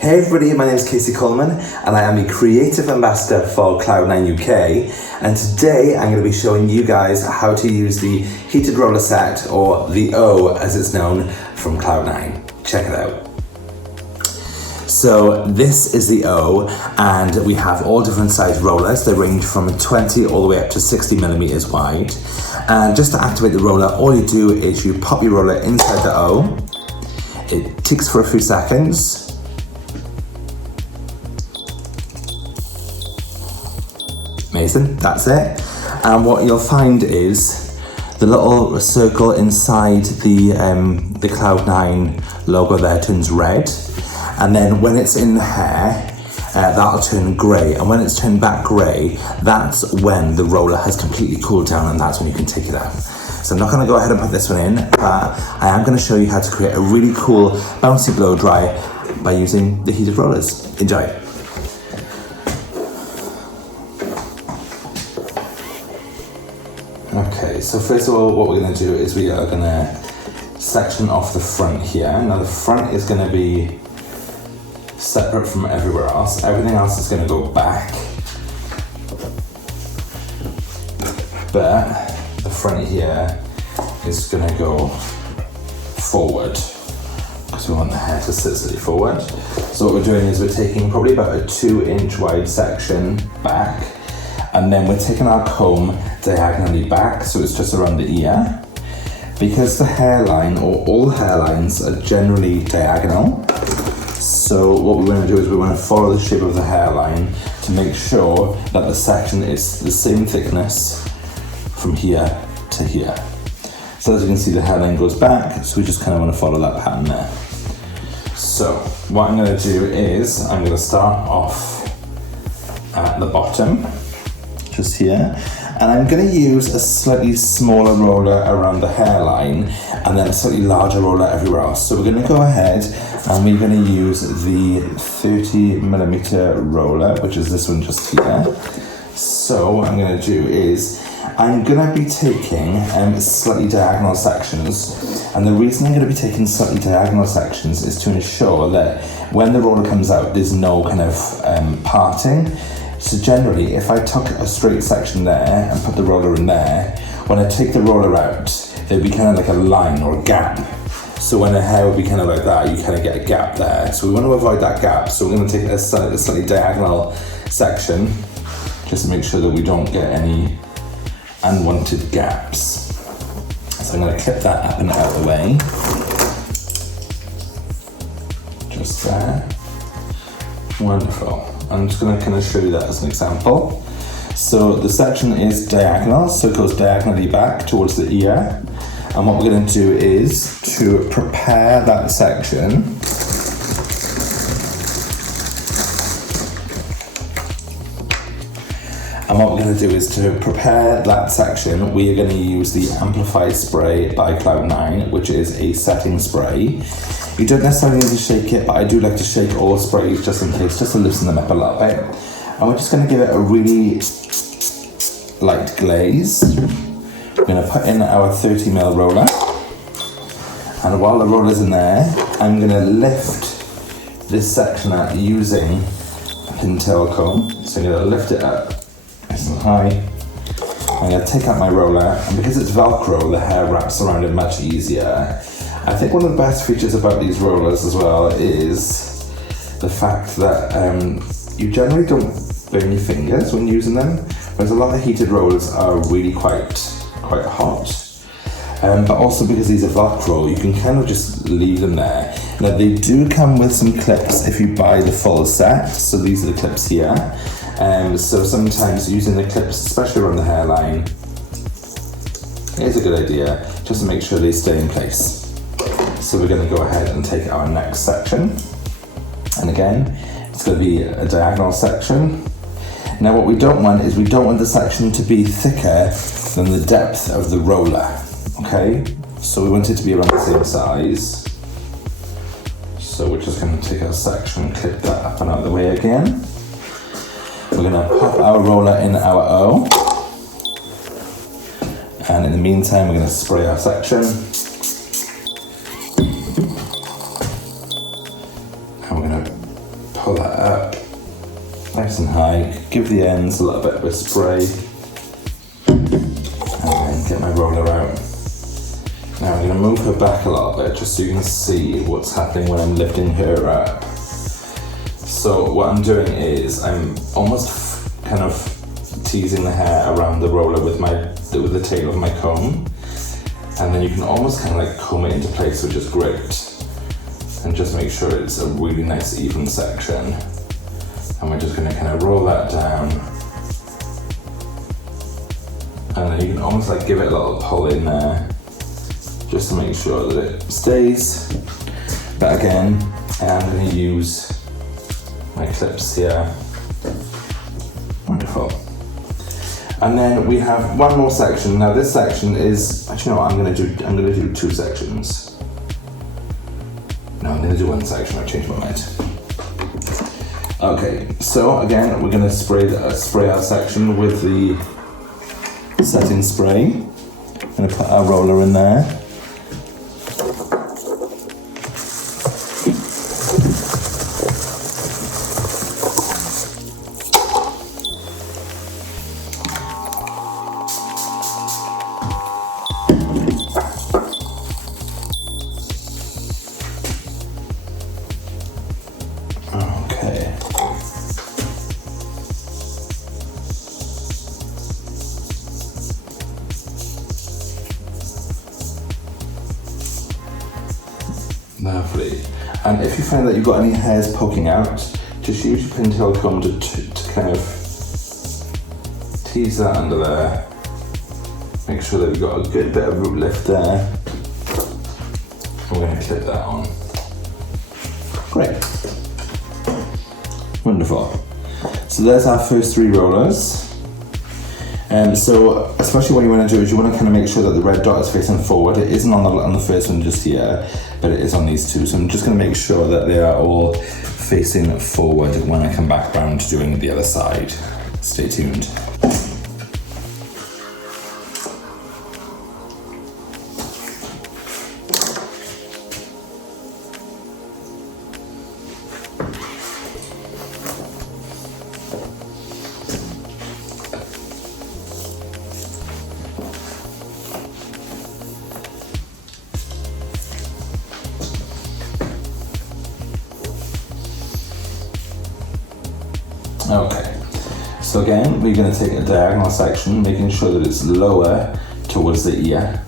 Hey everybody, my name is Coleman and I am the Creative Ambassador for Cloud9 UK, and today I'm going to be showing you guys how to use the heated roller set, or the O as it's known, from Cloud9. Check it out. So this is the O, and we have all different size rollers. They range from 20 all the way up to 60 millimeters wide. And just to activate the roller, all you do is you pop your roller inside the O. It ticks for a few seconds. Amazing, that's it. And what you'll find is the little circle inside the Cloud9 logo there turns red. And then when it's in the hair, that'll turn grey. And when it's turned back grey, that's when the roller has completely cooled down, and that's when you can take it out. So I'm not gonna go ahead and put this one in, but I am gonna show you how to create a really cool bouncy blow dry by using the heated rollers. Enjoy. Okay, so first of all, what we're gonna do is we are gonna section off the front here. Now the front is gonna be separate from everywhere else. Everything else is going to go back, but the front here is going to go forward because we want the hair to sit slightly forward. So what we're doing is we're taking probably about a 2-inch wide section back, and then we're taking our comb diagonally back so it's just around the ear. Because the hairline, or all hairlines, are generally diagonal, so what we want to do is we want to follow the shape of the hairline to make sure that the section is the same thickness from here to here. So as you can see, the hairline goes back, so we just kind of want to follow that pattern there. So what I'm going to do is I'm going to start off at the bottom, just here, and I'm going to use a slightly smaller roller around the hairline and then a slightly larger roller everywhere else. So we're going to go ahead and we're going to use the 30 millimeter roller, which is this one just here. So what I'm going to do is I'm going to be taking slightly diagonal sections, and the reason I'm going to be taking slightly diagonal sections is to ensure that when the roller comes out there's no kind of parting. So generally, if I took a straight section there and put the roller in there, when I take the roller out, there'd be kind of like a line or a gap. So when the hair would be kind of like that, you kind of get a gap there. So we want to avoid that gap. So we're going to take a slightly diagonal section, just to make sure that we don't get any unwanted gaps. So I'm going to clip that up and out of the way. Just there. Wonderful. I'm just going to kind of show you that as an example. So the section is diagonal, so it goes diagonally back towards the ear. And what we're going to do is to prepare that section. And what we're going to do is to prepare that section, we are going to use the Amplify Spray by Cloud9, which is a setting spray. You don't necessarily need to shake it, but I do like to shake all sprays just in case, just to loosen them up a little bit. And we're just going to give it a really light glaze. We're going to put in our 30mm roller. And while the roller's in there, I'm going to lift this section out using a pintail comb. So I'm going to lift it up nice and high. I'm going to take out my roller, and because it's Velcro, the hair wraps around it much easier. I think one of the best features about these rollers as well is the fact that you generally don't burn your fingers when using them, whereas a lot of heated rollers are really quite hot. But also because these are Velcro, you can kind of just leave them there. Now they do come with some clips if you buy the full set, so these are the clips here. So sometimes using the clips, especially around the hairline, is a good idea, just to make sure they stay in place. So we're going to go ahead and take our next section, and again it's going to be a diagonal section. Now what we don't want is we don't want the section to be thicker than the depth of the roller, okay? So we want it to be around the same size. So we're just going to take our section, clip that up and out of the way again. We're going to pop our roller in our O, and in the meantime we're going to spray our section. And we're going to pull that up nice and high, give the ends a little bit of a spray, and then get my roller out. Now I'm going to move her back a little bit just so you can see what's happening when I'm lifting her up. So what I'm doing is I'm almost kind of teasing the hair around the roller with the tail of my comb, and then you can almost kind of like comb it into place, which is great. And just make sure it's a really nice even section. And we're just going to kind of roll that down. And then you can almost like give it a little pull in there, just to make sure that it stays. But again, I'm going to use my clips here. Wonderful. And then we have one more section. Now this section is, actually no, I'm going to do two sections. No, I'm going to do one section. I changed my mind. Okay, so again, we're going to spray our section with the setting spray. I'm going to put our roller in there. Lovely. And if you find that you've got any hairs poking out, just use your pintail comb to kind of tease that under there. Make sure that we've got a good bit of root lift there. We're going to clip that on. Great. Wonderful. So there's our first three rollers. So especially what you want to do is you want to kind of make sure that the red dot is facing forward. It isn't on the first one just here, but it is on these two. So I'm just going to make sure that they are all facing forward when I come back around to doing the other side. Stay tuned. Okay, so again, we're going to take a diagonal section, making sure that it's lower towards the ear.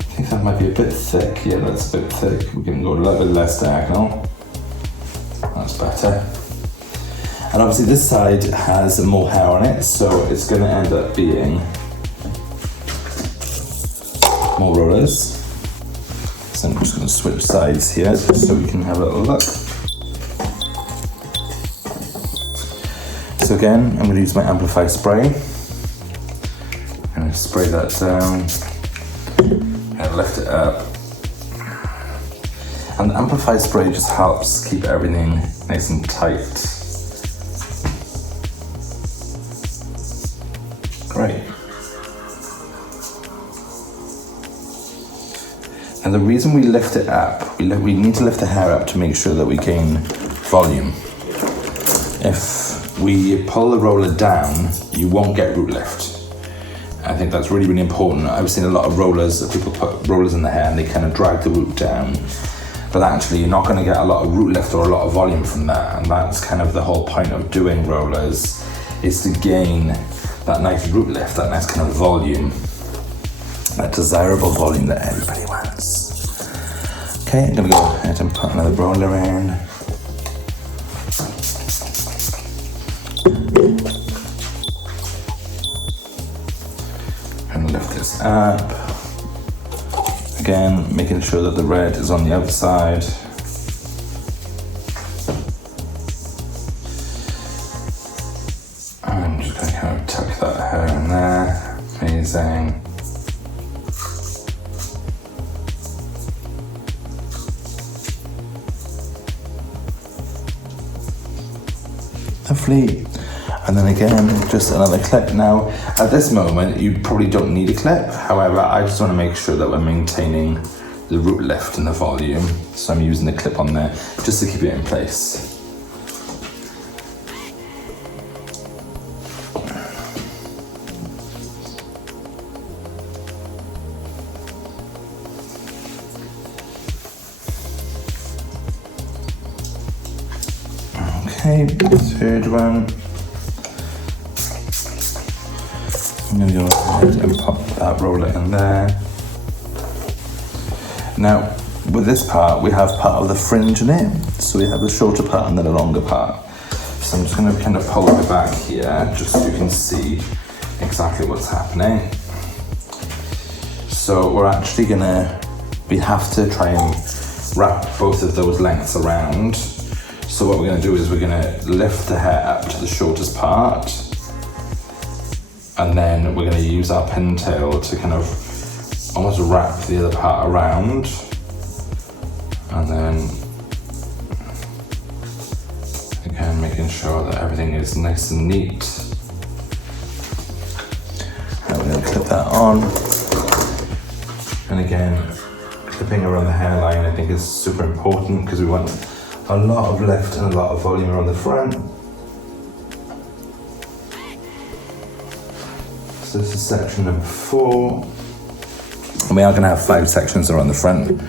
I think that might be a bit thick. Yeah, that's a bit thick. We can go a little bit less diagonal. That's better. And obviously this side has more hair on it, so it's going to end up being more rollers. So I'm just going to switch sides here just so we can have a little look. So again, I'm going to use my amplify spray. I'm going to spray that down and lift it up. And the amplify spray just helps keep everything nice and tight. Great. And the reason we lift it up, we need to lift the hair up to make sure that we gain volume. If we pull the roller down, you won't get root lift. I think that's really, really important. I've seen a lot of rollers, that people put rollers in the hair and they kind of drag the root down. But actually, you're not going to get a lot of root lift or a lot of volume from that. And that's kind of the whole point of doing rollers, is to gain that nice root lift, that nice kind of volume, that desirable volume that everybody wants. Okay, I'm going to go ahead and put another roller in. And lift this up. Again, making sure that the red is on the outside. I'm just going to kind of tuck that hair in there. Amazing. Lovely. And then again, just another clip. Now, at this moment, you probably don't need a clip. However, I just want to make sure that we're maintaining the root lift and the volume. So I'm using the clip on there just to keep it in place. Okay, third one. I'm going to go ahead and pop that roller in there. Now, with this part, we have part of the fringe in it. So we have the shorter part and then a longer part. So I'm just going to kind of pull it back here, just so you can see exactly what's happening. So we're actually going to, we have to try and wrap both of those lengths around. So what we're going to do is we're going to lift the hair up to the shortest part, and then we're going to use our pintail to kind of almost wrap the other part around, and then again making sure that everything is nice and neat. And we're going to clip that on, and again clipping around the hairline I think is super important because we want a lot of lift and a lot of volume around the front. So this is section number 4. And we are going to have 5 sections around the front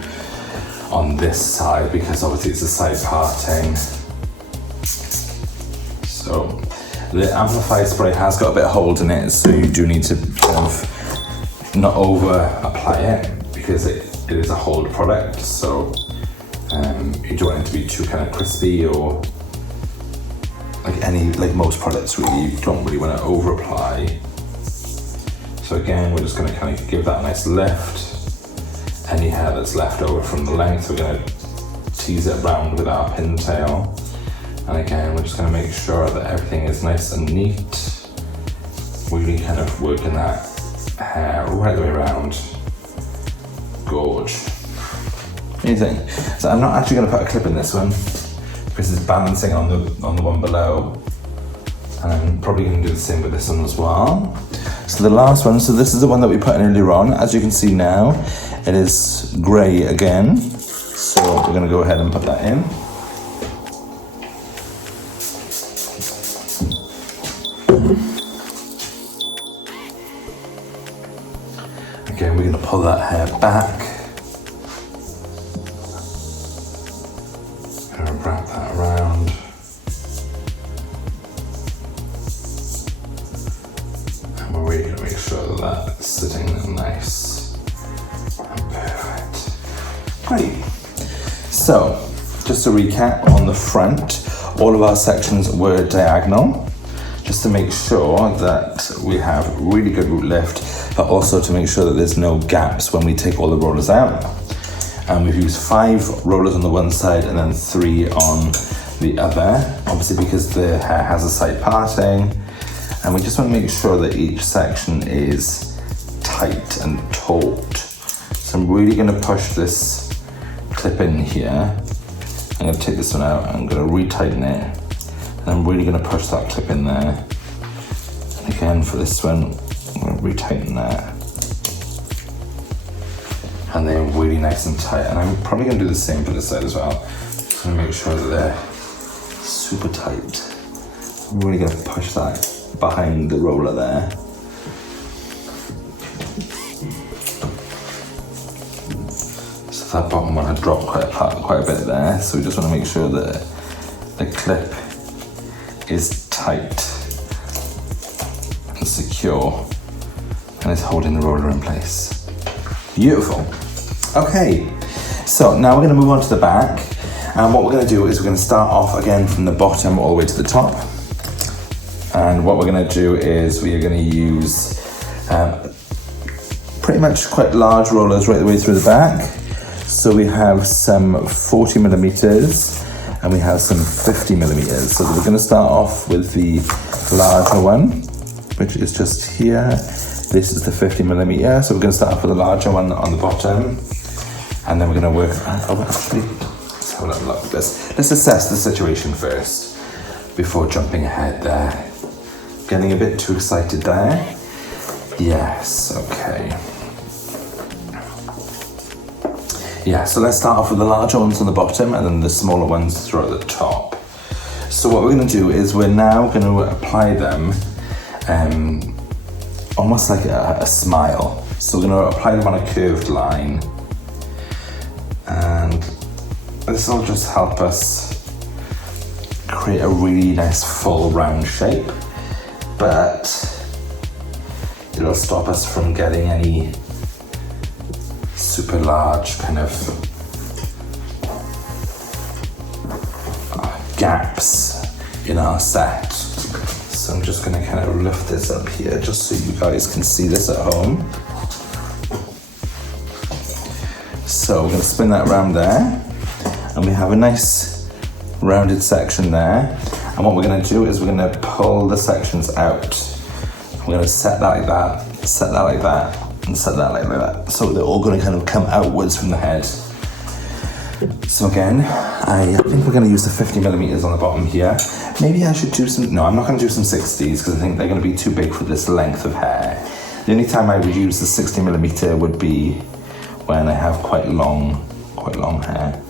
on this side because obviously it's a side parting. So the amplifier spray has got a bit of hold in it, so you do need to kind of not over apply it because it is a hold product. So you don't want it to be too kind of crispy or like most products really, you don't really want to over apply. So again, we're just going to kind of give that a nice lift. Any hair that's left over from the length, we're going to tease it around with our pintail. And again, we're just going to make sure that everything is nice and neat. Really kind of working that hair right the way around. Gorge. Amazing. So I'm not actually going to put a clip in this one because it's balancing on the one below. And I'm probably going to do the same with this one as well. So the last one, so this is the one that we put in earlier on. As you can see now, it is grey again. So we're going to go ahead and put that in. Again, we're going to pull that hair back. And wrap that around. And we're really going to make sure that that's sitting nice and perfect. Great. So, just to recap on the front, all of our sections were diagonal, just to make sure that we have really good root lift, but also to make sure that there's no gaps when we take all the rollers out. And we've used 5 rollers on the one side and then 3 on the other, obviously because the hair has a side parting. And we just want to make sure that each section is tight and taut. So I'm really going to push this clip in here. I'm going to take this one out, I'm going to retighten it. And I'm really going to push that clip in there. And again, for this one, I'm going to retighten that. And they're really nice and tight. And I'm probably going to do the same for this side as well. Just going to make sure that they're super tight. I'm really going to push that behind the roller there. So that bottom one had dropped quite a bit there. So we just want to make sure that the clip is tight and secure and is holding the roller in place. Beautiful. Okay, so now we're going to move on to the back, and what we're going to do is we're going to start off again from the bottom all the way to the top. And what we're going to do is we are going to use pretty much quite large rollers right the way through the back. So we have some 40 millimeters and we have some 50 millimeters. So we're going to start off with the larger one, which is just here. This is the 50 millimeter. So we're going to start off with the larger one on the bottom, and then we're going to work. Actually, let's have a little look at this. Let's assess the situation first before jumping ahead there. Getting a bit too excited there. Yes, okay. Yeah, so let's start off with the larger ones on the bottom and then the smaller ones throughout the top. So what we're going to do is we're now going to apply them almost like a smile. So we're going to apply them on a curved line, and this will just help us create a really nice full round shape, but it'll stop us from getting any super large kind of gaps in our set. So I'm just going to kind of lift this up here just so you guys can see this at home. So we're going to spin that around there, and we have a nice rounded section there. And what we're going to do is we're going to pull the sections out. We're going to set that like that, set that like that, and set that like that. So they're all going to kind of come outwards from the head. So again, I think we're going to use the 50mm on the bottom here. Maybe I should do some, no, I'm not going to do some 60s because I think they're going to be too big for this length of hair. The only time I would use the 60mm would be when I have quite long hair.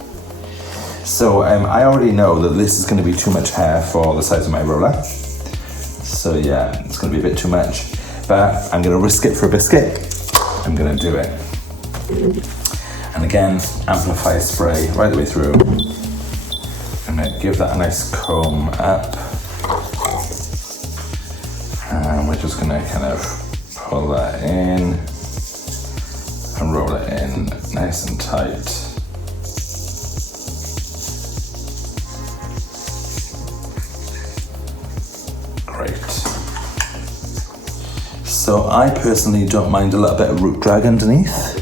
So I already know that this is going to be too much hair for the size of my roller. So yeah, it's going to be a bit too much, but I'm going to risk it for a biscuit. I'm going to do it. And again, amplify spray right the way through. And then give that a nice comb up. And we're just going to kind of pull that in and roll it in nice and tight. Great. So I personally don't mind a little bit of root drag underneath,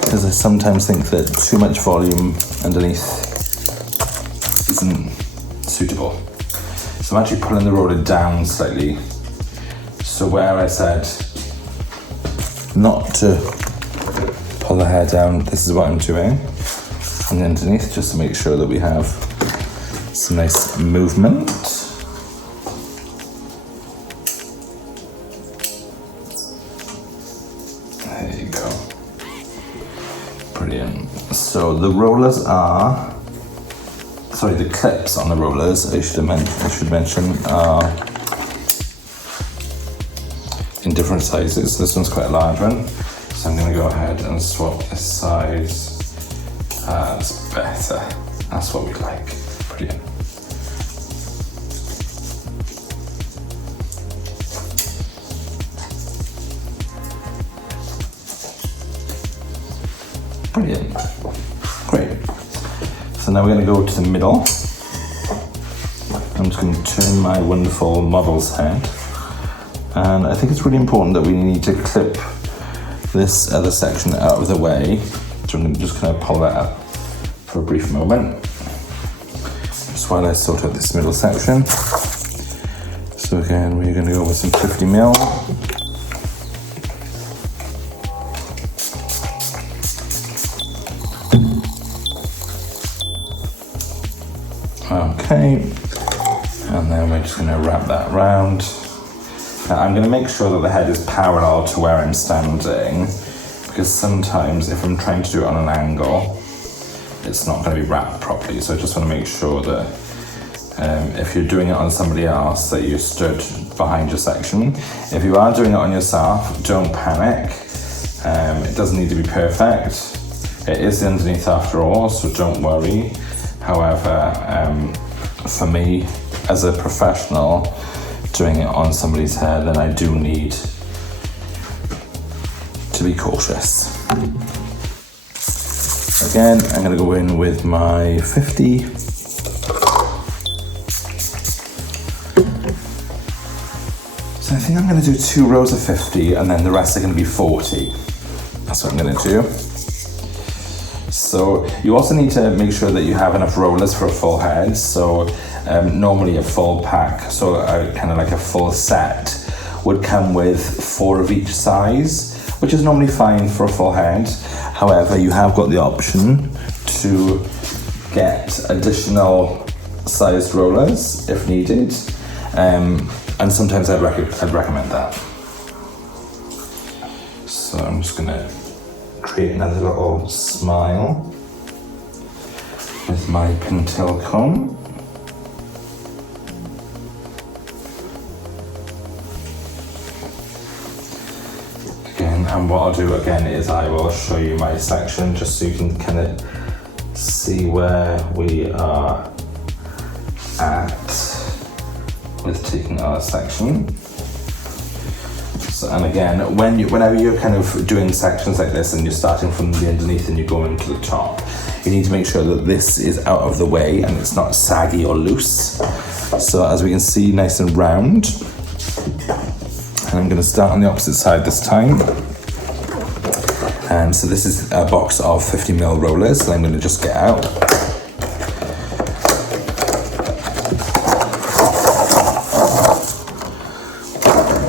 because I sometimes think that too much volume underneath isn't suitable. So I'm actually pulling the roller down slightly. So where I said not to pull the hair down, this is what I'm doing. And underneath, just to make sure that we have some nice movement. There you go. Brilliant. So the rollers are, sorry, the clips on the rollers, I should mention, are in different sizes. This one's quite a large one, so I'm going to go ahead and swap this size. That's better. That's what we like. Brilliant. Brilliant. Great. So now we're going to go to the middle. I'm just going to turn my wonderful model's head. And I think it's really important that we need to clip this other section out of the way. So I'm just going to pull that up for a brief moment, just while I sort out this middle section. So again, we're going to go with some 50mm. Okay, and then we're just going to wrap that round. Now I'm going to make sure that the head is parallel to where I'm standing, because sometimes if I'm trying to do it on an angle, it's not going to be wrapped properly. So I just want to make sure that if you're doing it on somebody else, that you stood behind your section. If you are doing it on yourself, don't panic. It doesn't need to be perfect. It is the underneath after all, so don't worry. However, for me, as a professional, doing it on somebody's hair, then I do need to be cautious. Again, I'm going to go in with my 50. So I think I'm going to do 2 rows of 50, and then the rest are going to be 40. That's what I'm going to do. So you also need to make sure that you have enough rollers for a full head. So normally a full pack, so kind of like a full set, would come with 4 of each size, which is normally fine for a full head. However, you have got the option to get additional sized rollers if needed, and sometimes I'd recommend that. So I'm just gonna create another little smile. with my pintail comb. Again, and what I'll do again is I will show you my section just so you can kind of see where we are at with taking our section. So, and again, whenever you're kind of doing sections like this and you're starting from the underneath and you're going to the top, you need to make sure that this is out of the way and it's not saggy or loose. So as we can see, nice and round. And I'm going to start on the opposite side this time. So this is a box of 50mm rollers that I'm going to just get out.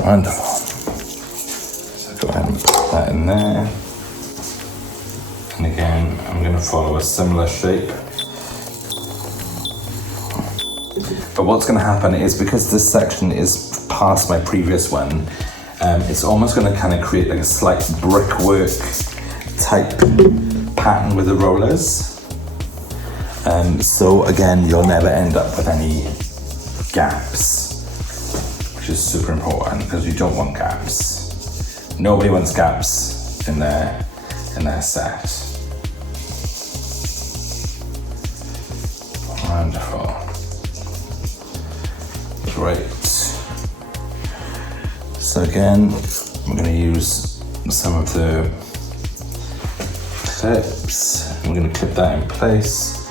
Wonderful. So go ahead and put that in there. And again, I'm going to follow a similar shape. But what's going to happen is, because this section is past my previous one, it's almost going to kind of create like a slight brickwork type pattern with the rollers. So again, you'll never end up with any gaps, which is super important because you don't want gaps. Nobody wants gaps in their set. Wonderful. Great. So again, we're going to use some of the clips. We're going to clip that in place.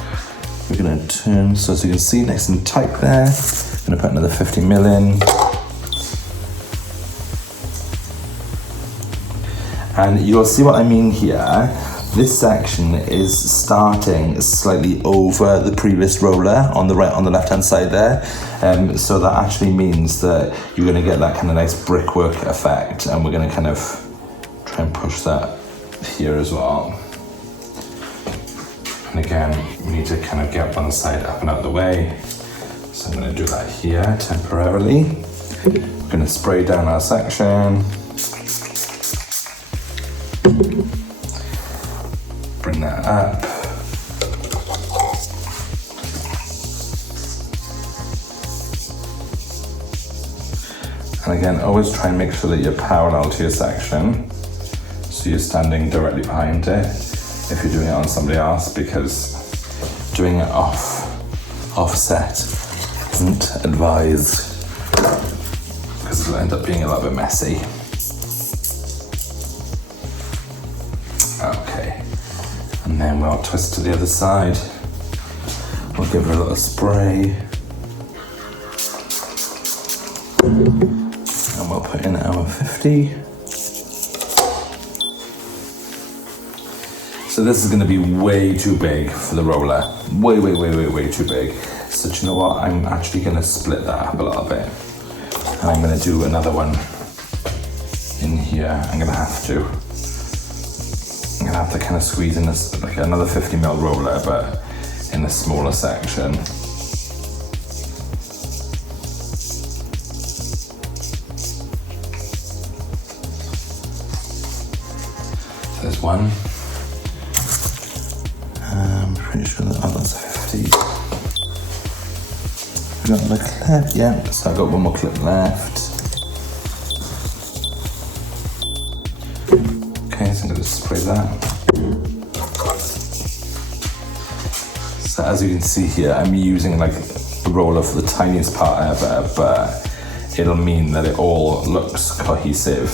We're going to turn, so as you can see, nice and tight there. I'm going to put another 50mm in. And you'll see what I mean here. This section is starting slightly over the previous roller on the left hand side there. So that actually means that you're going to get that kind of nice brickwork effect, and we're going to kind of try and push that here as well. And again, we need to kind of get one side up and out of the way. So I'm going to do that here temporarily. We're going to spray down our section. Bring that up. And again, always try and make sure that you're parallel to your section, so you're standing directly behind it if you're doing it on somebody else, because doing it offset isn't advised, because it'll end up being a little bit messy. Okay, and then we'll twist to the other side. We'll give her a little spray. And we'll put in our 50. So this is going to be way too big for the roller. Way too big. So do you know what? I'm actually going to split that up a little bit. And I'm going to do another one in here. I'm going to have to kind of squeeze in this, like another 50mm roller, but in a smaller section. There's one. I'm pretty sure that's 50. Got another clip, yeah. So I've got one more clip left. Okay, so I'm going to spray that. So as you can see here, I'm using like a roller for the tiniest part ever, but it'll mean that it all looks cohesive.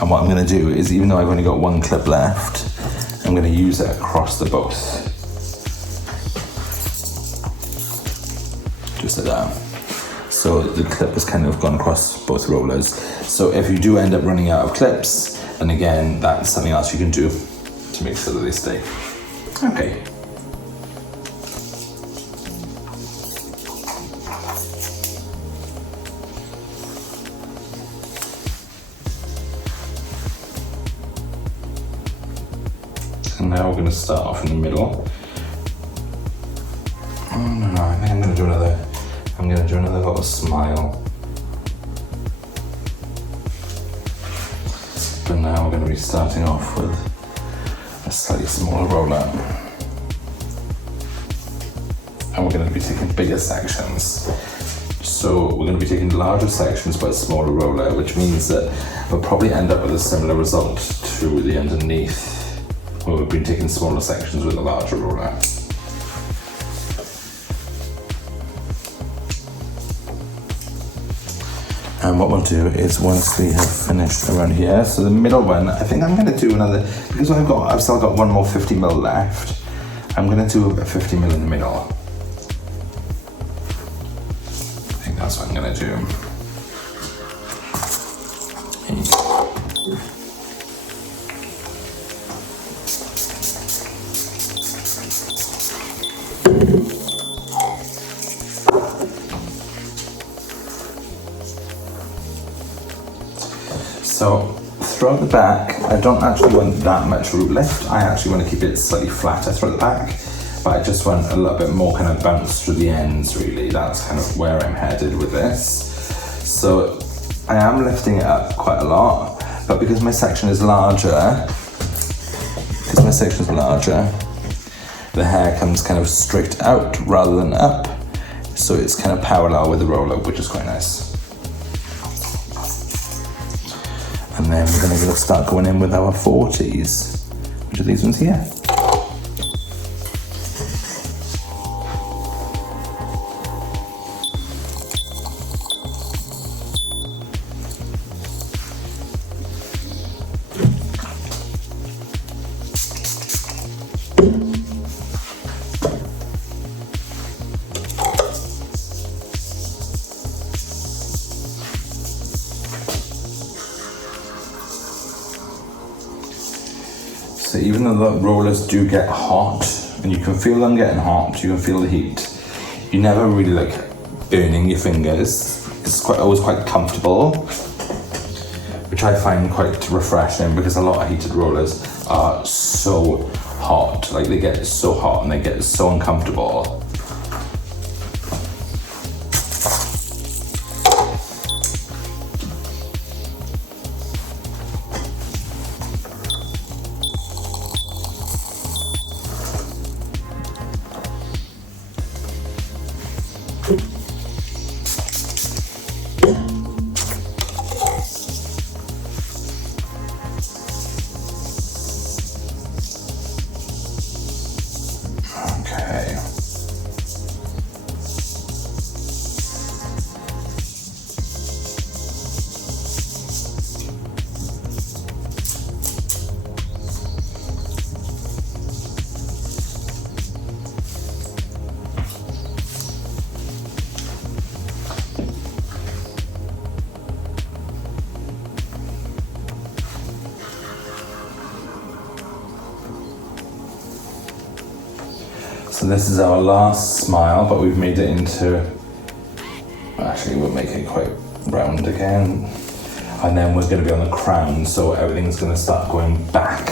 And what I'm going to do is, even though I've only got one clip left, I'm going to use it across the both. Just like that. So the clip has kind of gone across both rollers. So if you do end up running out of clips, then again, that's something else you can do to make sure that they stay. Okay. So now we're going to start off in the middle. Oh no, I think I'm going to do another little smile. But now we're going to be starting off with a slightly smaller roller. and we're going to be taking bigger sections. So we're going to be taking larger sections but a smaller roller, which means that we'll probably end up with a similar result to the underneath, where we've been taking smaller sections with a larger roller. And what we'll do is, once we have finished around here, so the middle one, I think I'm going to do another, because I've still got one more 50mm left, I'm going to do a 50mm in the middle. I think that's what I'm going to do. So throughout the back, I don't actually want that much root lift. I actually want to keep it slightly flatter throughout the back, but I just want a little bit more kind of bounce through the ends, really. That's kind of where I'm headed with this. So I am lifting it up quite a lot, but because my section is larger, the hair comes kind of straight out rather than up. So it's kind of parallel with the roller, which is quite nice. And then we're going to start going in with our 40s, which are these ones here. So even though the rollers do get hot, and you can feel them getting hot, you can feel the heat, you're never really like burning your fingers. It's always quite comfortable, which I find quite refreshing, because a lot of heated rollers are so hot. Like, they get so hot and they get so uncomfortable. Okay. So this is our last smile, but we've made it into, actually we'll make it quite round again. And then we're going to be on the crown, so everything's going to start going back.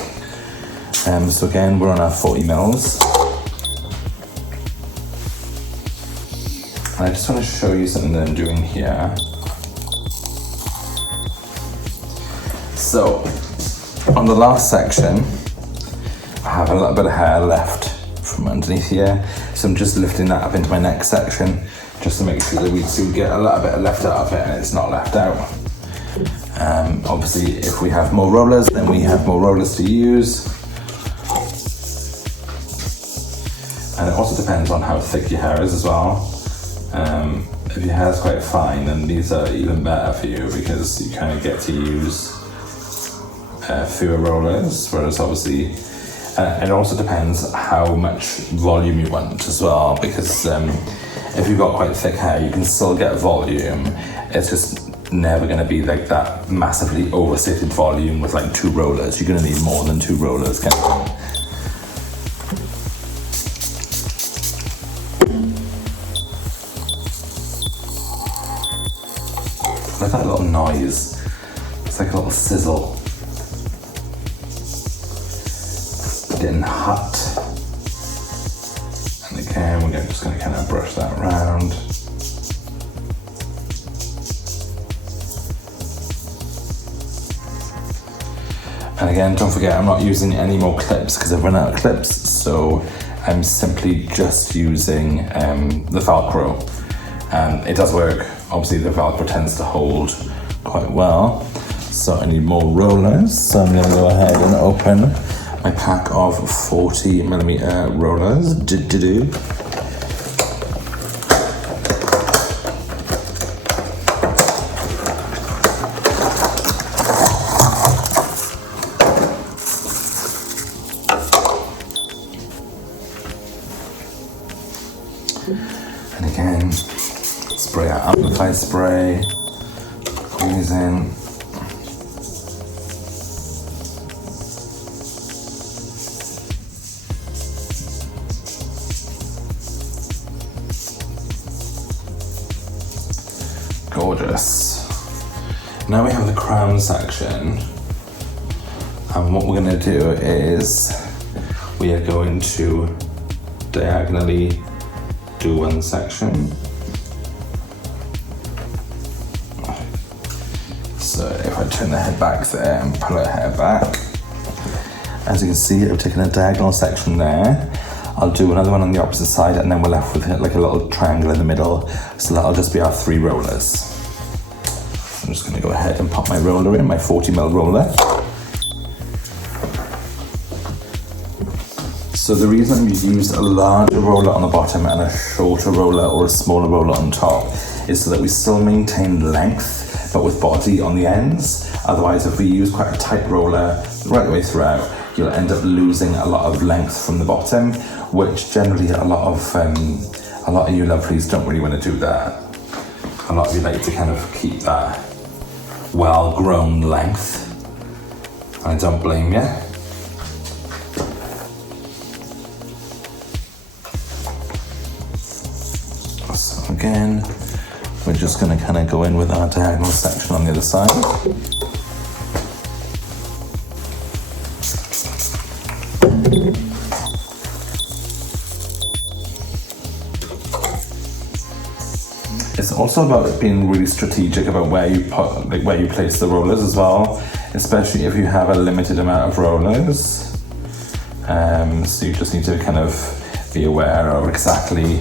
So again, we're on our 40mm. And I just want to show you something that I'm doing here. So, on the last section, I have a little bit of hair left from underneath here, so I'm just lifting that up into my next section just to make sure that we do get a little bit left out of it and it's not left out. Obviously, if we have more rollers, then we have more rollers to use, and it also depends on how thick your hair is as well. If your hair is quite fine, then these are even better for you, because you kind of get to use fewer rollers, whereas obviously it also depends how much volume you want as well, because if you've got quite thick hair, you can still get volume. It's just never going to be like that massively overstated volume with like 2 rollers. You're going to need more than 2 rollers, kind of thing. Look at that little noise. It's like a little sizzle. Getting hot. And again, we're just going to kind of brush that around. And again, don't forget, I'm not using any more clips because I've run out of clips, so I'm simply just using the Velcro. It does work. Obviously the Velcro tends to hold quite well. So I need more rollers. So I'm gonna go ahead and open my pack of 40mm rollers. And again, spray out amplified spray, using gorgeous. Now we have the crown section, and what we're going to do is we are going to diagonally do one section. So if I turn the head back there and pull her hair back, as you can see, I've taken a diagonal section there. I'll do another one on the opposite side, and then we're left with like a little triangle in the middle. So that'll just be our 3 rollers. I'm just gonna go ahead and pop my roller in, my 40mm roller. So the reason we use a larger roller on the bottom and a shorter roller or a smaller roller on top is so that we still maintain length, but with body on the ends. Otherwise, if we use quite a tight roller right the way throughout, you'll end up losing a lot of length from the bottom, which generally a lot of you lovelies don't really want to do that. A lot of you like to kind of keep that well-grown length. I don't blame you. So again, we're just going to kind of go in with our diagonal section on the other side. It's also about being really strategic about where you put, like where you place the rollers as well, especially if you have a limited amount of rollers. So you just need to kind of be aware of exactly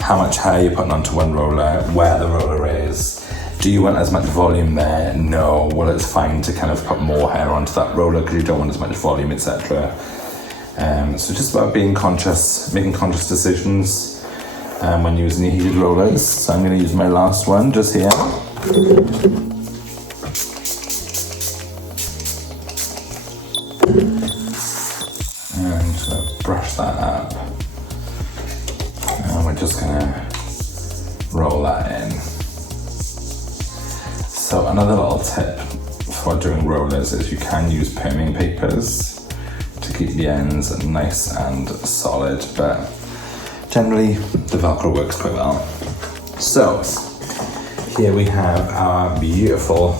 how much hair you're putting onto one roller, where the roller is. Do you want as much volume there? No. Well, it's fine to kind of put more hair onto that roller because you don't want as much volume, etc. So just about being conscious, making conscious decisions when using your heated rollers. So I'm going to use my last one just here. And brush that up. And we're just going to roll that in. So another little tip for doing rollers is you can use perming papers to keep the ends nice and solid, but generally the Velcro works quite well. So here we have our beautiful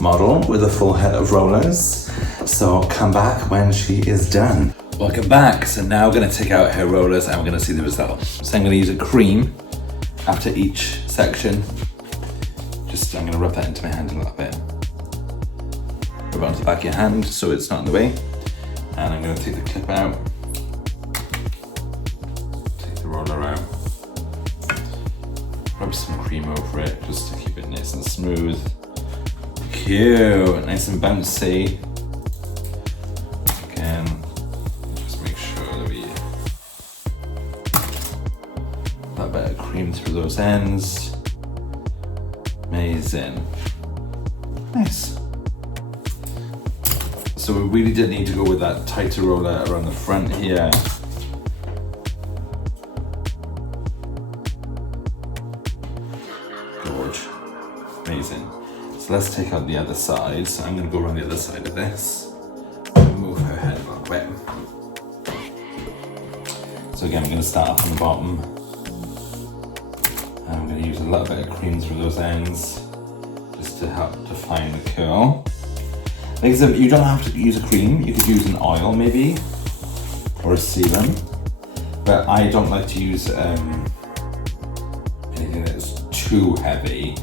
model with a full head of rollers. So come back when she is done. Welcome back. So now we're going to take out her rollers and we're going to see the result. So I'm going to use a cream after each section. I'm going to rub that into my hand a little bit. Rub it onto the back of your hand so it's not in the way. And I'm going to take the clip out. Take the roller out. Rub some cream over it just to keep it nice and smooth. Cute, nice and bouncy. Again, just make sure that we put a bit of cream through those ends. Amazing. Nice. So we really did need to go with that tighter roller around the front here. Gorge. Amazing. So let's take out the other side. So I'm going to go around the other side of this. Move her head a little bit. So again, I'm going to start off on the bottom. I'm going to use a little bit of cream through those ends just to help define the curl. Like I said, you don't have to use a cream, you could use an oil maybe, or a serum, but I don't like to use anything that's too heavy.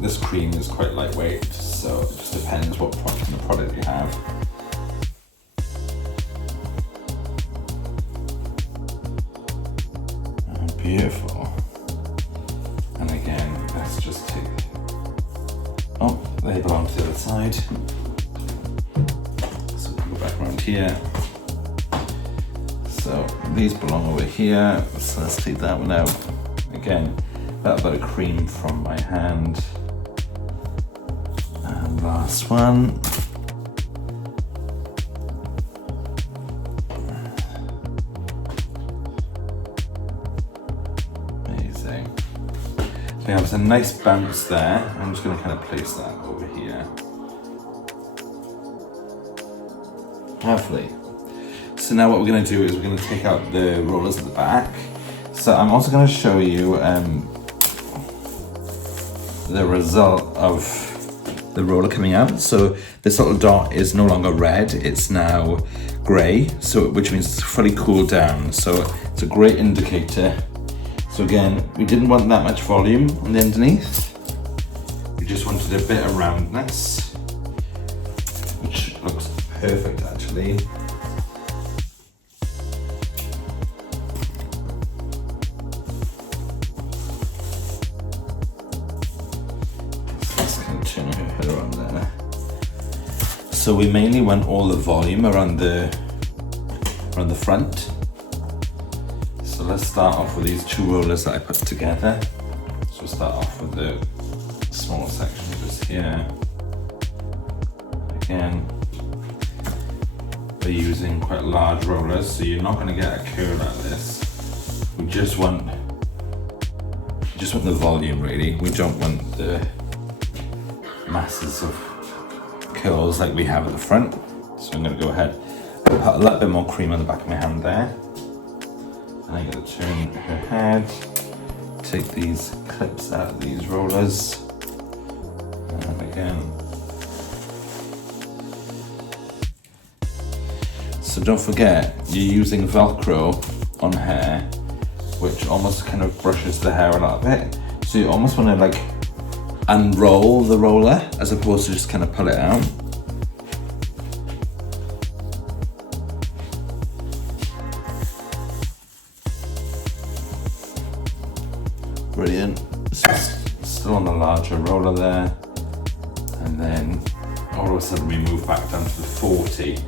This cream is quite lightweight, so it just depends what kind of product you have. Beautiful. And again, let's just take, oh, they belong to the other side. So we'll go back around here. So these belong over here. So let's take that one out. Again, that bit of cream from my hand. And last one. Amazing. So we have a nice bounce there. I'm just going to kind of place that over here. Lovely. So now what we're going to do is we're going to take out the rollers at the back. So I'm also going to show you the result of the roller coming out. So this little dot is no longer red, it's now grey, so which means it's fully cooled down. So it's a great indicator. So again, we didn't want that much volume on the underneath. We just wanted a bit of roundness, which looks perfect actually. Turn her head around there. So we mainly want all the volume around the front. So let's start off with these two rollers that I put together. So we'll start off with the small section just here. Again, we're using quite large rollers, so you're not going to get a curl like this. We just want the volume really. We don't want the masses of curls like we have at the front. So I'm going to go ahead and put a little bit more cream on the back of my hand there. And I'm going to turn her head, take these clips out of these rollers, and again. So don't forget, you're using Velcro on hair, which almost kind of brushes the hair a little bit. So you almost want to like unroll the roller as opposed to just kind of pull it out. Brilliant. So it's still on the larger roller there. And then all of a sudden we move back down to the 40.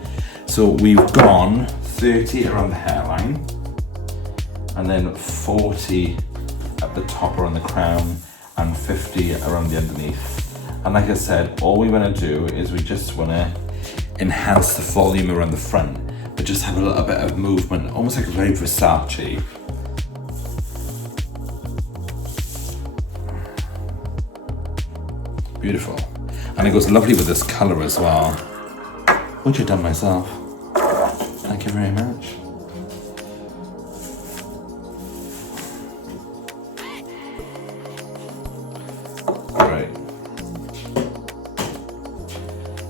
So we've gone 30 around the hairline, and then 40 at the top around the crown, and 50 around the underneath. And like I said, all we want to do is we just want to enhance the volume around the front, but just have a little bit of movement, almost like a very Versace. Beautiful. And it goes lovely with this colour as well, which I've done myself. Thank you very much.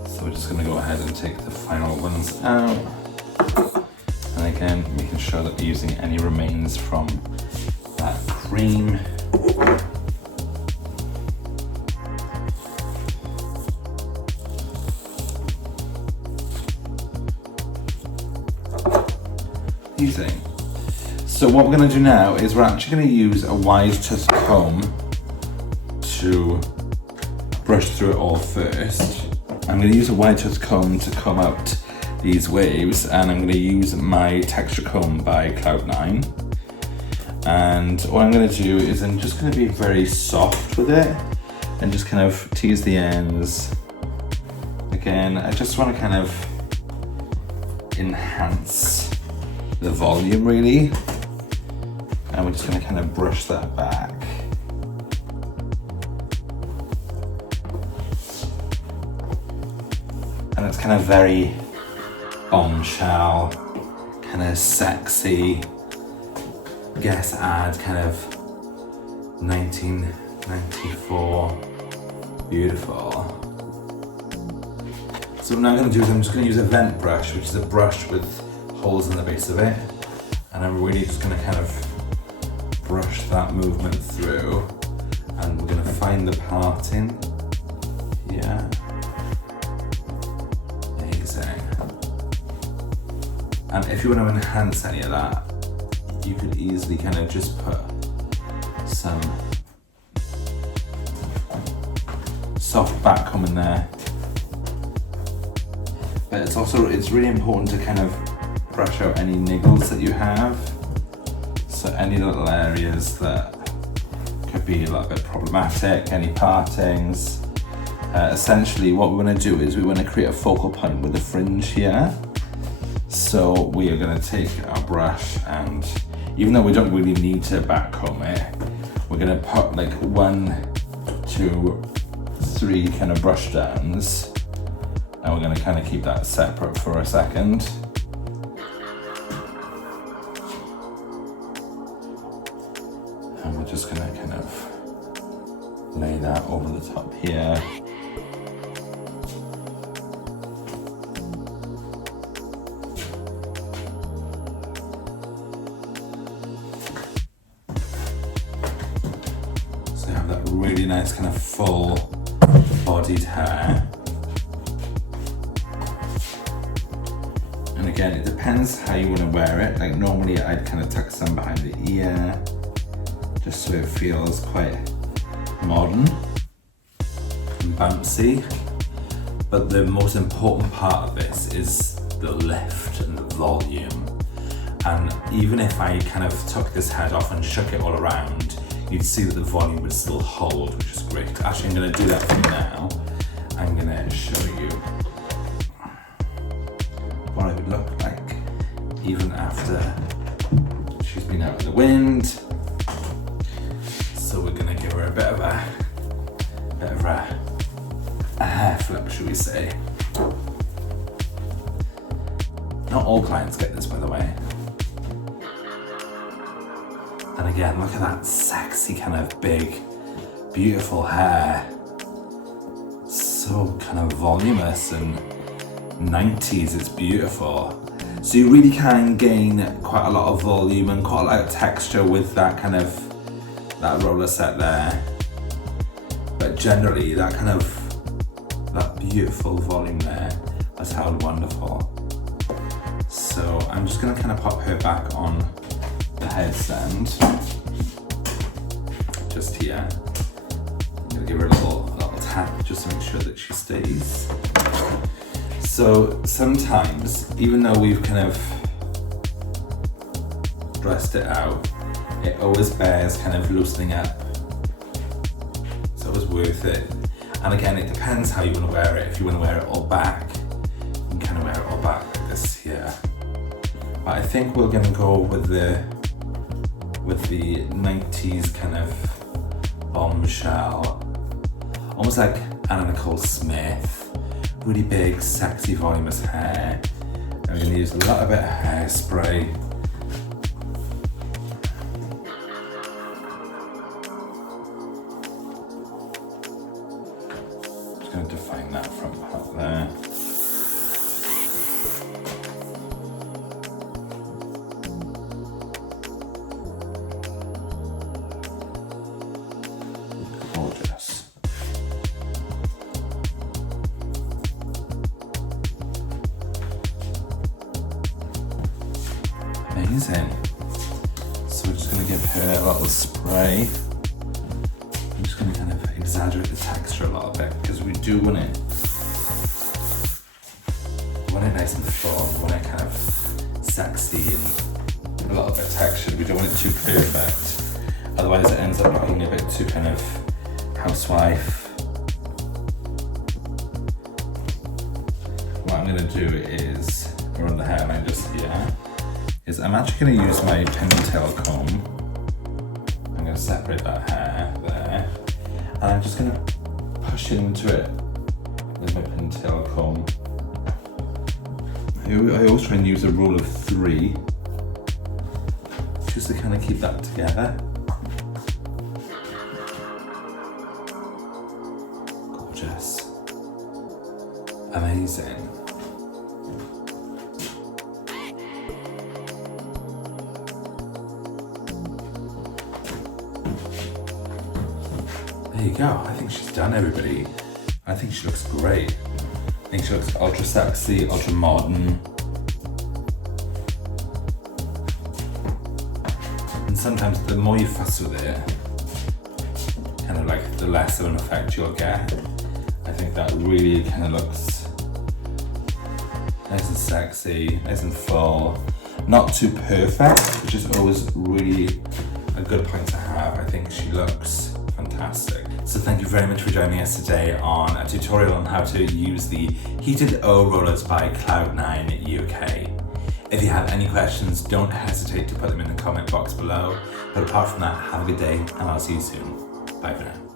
So we're just going to go ahead and take the final ones out. And again, making sure that we're using any remains from that cream. Using. So what we're going to do now is we're actually going to use a wide tooth comb to brush through it all first. I'm going to use a wide tooth comb to comb out these waves, and I'm going to use my texture comb by Cloud9. And what I'm going to do is I'm just going to be very soft with it and just kind of tease the ends. Again, I just want to kind of enhance the volume really, and we're just going to kind of brush that back. And it's kind of very bombshell, kind of sexy, guess add kind of 1994, beautiful. So what I'm now going to do is I'm just going to use a vent brush, which is a brush with holes in the base of it, and I'm really just going to kind of brush that movement through, and we're going to find the parting here. Amazing. And if you want to enhance any of that, you could easily kind of just put some soft back comb in there. But it's really important to kind of brush out any niggles that you have. So any little areas that could be a little bit problematic, any partings. Essentially what we want to do is we want to create a focal point with the fringe here. So we are going to take our brush, and even though we don't really need to back comb it, we're going to put like 1, 2, 3 kind of brush downs, and we're going to kind of keep that separate for a second. And we're just going to kind of lay that over the top here. So you have that really nice kind of full bodied hair. And again, it depends how you want to wear it. Like normally I'd kind of tuck some behind the ear, just so it feels quite modern and bouncy. But the most important part of this is the lift and the volume. And even if I kind of took this head off and shook it all around, you'd see that the volume would still hold, which is great. Actually, I'm going to do that for you now. I'm going to show you what it would look like even after she's been out in the wind. So we're going to give her a bit of a hair flip, should we say. Not all clients get this, by the way. And again, look at that sexy kind of big, beautiful hair. So kind of voluminous and 90s, it's beautiful. So you really can gain quite a lot of volume and quite a lot of texture with that kind of, that roller set there. But generally, that kind of, that beautiful volume there, that's held wonderful. So I'm just gonna kind of pop her back on the headstand, just here. I'm gonna give her a little tap just to make sure that she stays. So sometimes, even though we've kind of dressed it out, it always bears kind of loosening up. It's always worth it. And again, it depends how you want to wear it. If you want to wear it all back, you can kind of wear it all back like this here. But I think we're going to go with the 90s kind of bombshell, almost like Anna Nicole Smith. Really big, sexy, voluminous hair. And we're going to use a little bit of hairspray. Just going to define that front part there. Gorgeous. Amazing. So we're just going to give her a little spray. I'm just going to kind of exaggerate the texture a little bit because we do want it nice and full, we want it kind of sexy and a little bit textured. We don't want it too perfect. Otherwise it ends up looking a bit too kind of housewife. What I'm going to do is, around the hairline just here, is I'm actually going to use my pintail comb. I'm going to separate that hair there, and I'm just going to push into it with my pintail comb. I always try and use a rule of 3, just to kind of keep that together. Gorgeous. Amazing. There you go. I think she's done, everybody. I think she looks great. I think she looks ultra sexy, ultra modern. And sometimes the more you fuss with it, kind of like the less of an effect you'll get. I think that really kind of looks nice and sexy, nice and full. Not too perfect, which is always really a good point to have. I think she looks fantastic. So thank you very much for joining us today on a tutorial on how to use the Heated O Rollers by Cloud9 UK. If you have any questions, don't hesitate to put them in the comment box below. But apart from that, have a good day and I'll see you soon. Bye for now.